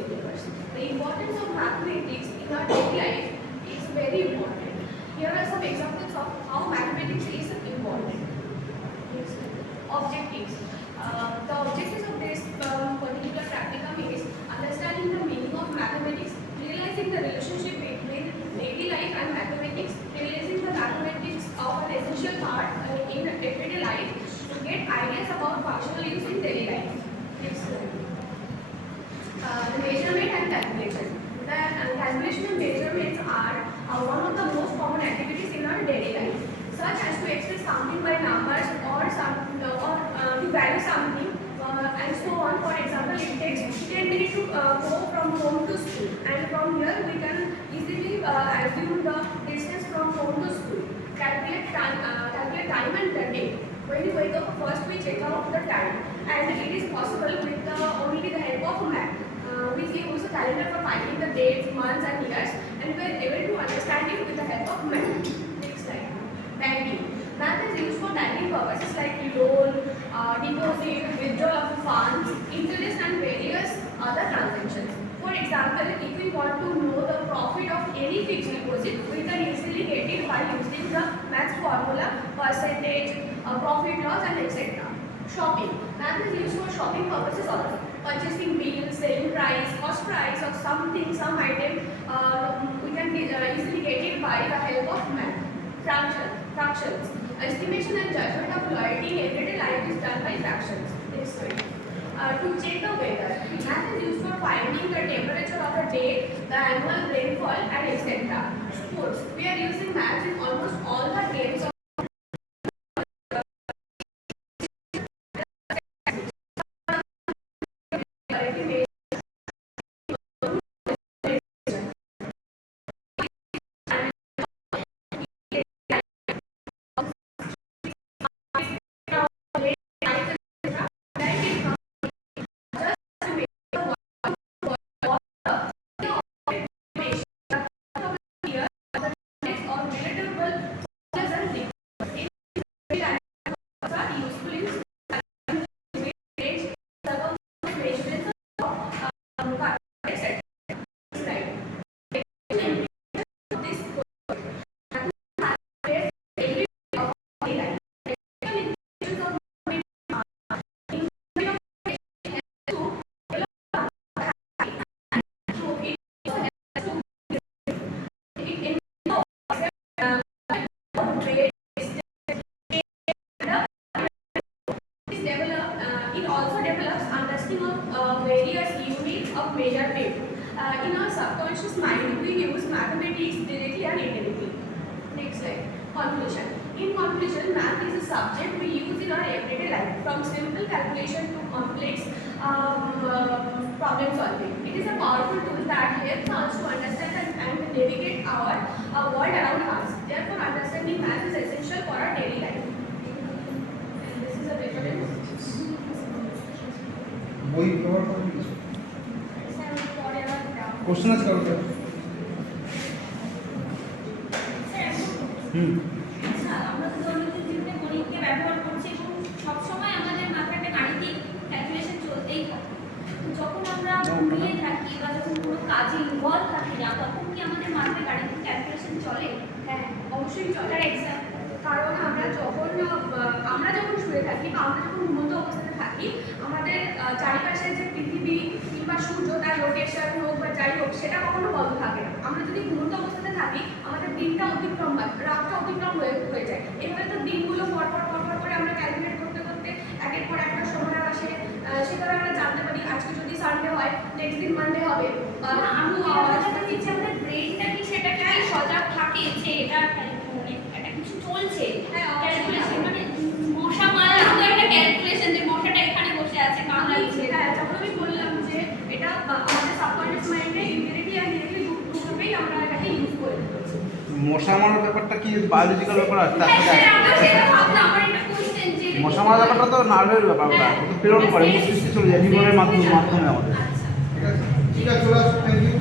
the importance of mathematics in our daily life is very important. Here are some examples of how mathematics is important. Next. Objectives. Uh, the objectives of this um, particular practicum is understanding the meaning of mathematics, realizing the relationship between daily life and mathematics, realizing the mathematics of an essential part uh, in everyday life to get ideas about functional use in daily life. Next slide. Uh, the measurement and calculation. The uh, calculation and measurements are uh, one of the most common activities in our daily life, such as to express something by numbers or some uh, or uh, to value something uh, and so on. For example, it takes 10 minutes to uh, go from home to school, and from here we can easily uh, assume the distance from home to school. Calculate time, uh, calculate time and the date. When you wake up, first we check out the time, and it is possible with the, only the help of math. Uh, we use a calendar for finding the dates, months, and years, and we are able to understand it with the help of math. Next slide. Banking. Math is used for banking purposes like loan, uh, deposit, withdrawal of funds, interest, and various other transactions. For example, if we want to know the profit of any fixed deposit, we can easily get it by using the math formula, percentage, uh, profit loss, and etc. Shopping. Math is used for shopping purposes also. Purchasing bills, selling price, cost price of something, some item, uh, we can uh, easily get it by the help of math. Fractions. Fractions. Estimation and judgment of loyalty in everyday life is done by fractions. Next. Uh, to check the weather, math is used for finding the annual rainfall, and etc. Sports. We are using math in almost all the games develops understanding of uh, various units of measurement. Uh, in reads directly and indirectly. Next slide. Conclusion. In conclusion, math is a subject we use in our everyday life, from simple calculation to complex um, uh, problem solving. It is a powerful tool that helps us to understand and, and navigate our uh, world around us. Therefore, understanding math is essential for our daily life. And this is a reference. Muy importante. Question करो হুম। আচ্ছা, আমরা তো দৈনন্দিন জীবনে গণিতকে ব্যবহার করছি এবং সবসময় আমাদের একটা গাণিতিক ক্যালকুলেশন চলতেই থাকে। তো যখন আমরা ঘুমিয়ে থাকি বা যখন কোনো কাজে ইনভলভ থাকি না তখন কি আমাদের মাথায় গাণিতিক ক্যালকুলেশন চলে? হ্যাঁ অবশ্যই চলে। এক্সাম এক্সাম্পল কারণ আমরা যখন আমরা যখন শুয়ে থাকি বা আমরা যখন ঘুমন্ত অবস্থাতে থাকি আমাদের চারিপাশে যে পৃথিবী কিংবা সূর্য তার রোটেশন হোক বা যাই হোক সেটা কখনো বন্ধ থাকে না। আমরা যদি ঘুমন্ত অবস্থাতে থাকি আমাদের দিনটা অতিক্রম হয় রাতটা অতিক্রম হয়ে হয়ে যায়। এভাবে তো দিনগুলো পরপর পরপর করে আমরা ক্যালকুলেট করতে করতে একের পর একটা সময় আসে। সেভাবে আমরা জানতে পারি। আজকে যদি সানডে হয় নেক্সট দিন মানডে হবে। বা আমি টু মশা মারার ব্যাপারটা কি বায়োলজিক্যাল ব্যাপার আছে? তার সাথে মশা মারার ব্যাপারটা তো নার্ভের ব্যাপার ওটা তো প্রেরণ করে মস্তিষ্কে চলে যায় জীবনের মাধ্যমে মাধ্যমে আমাদের। ঠিক আছে। চলে আসো থ্যাংক ইউ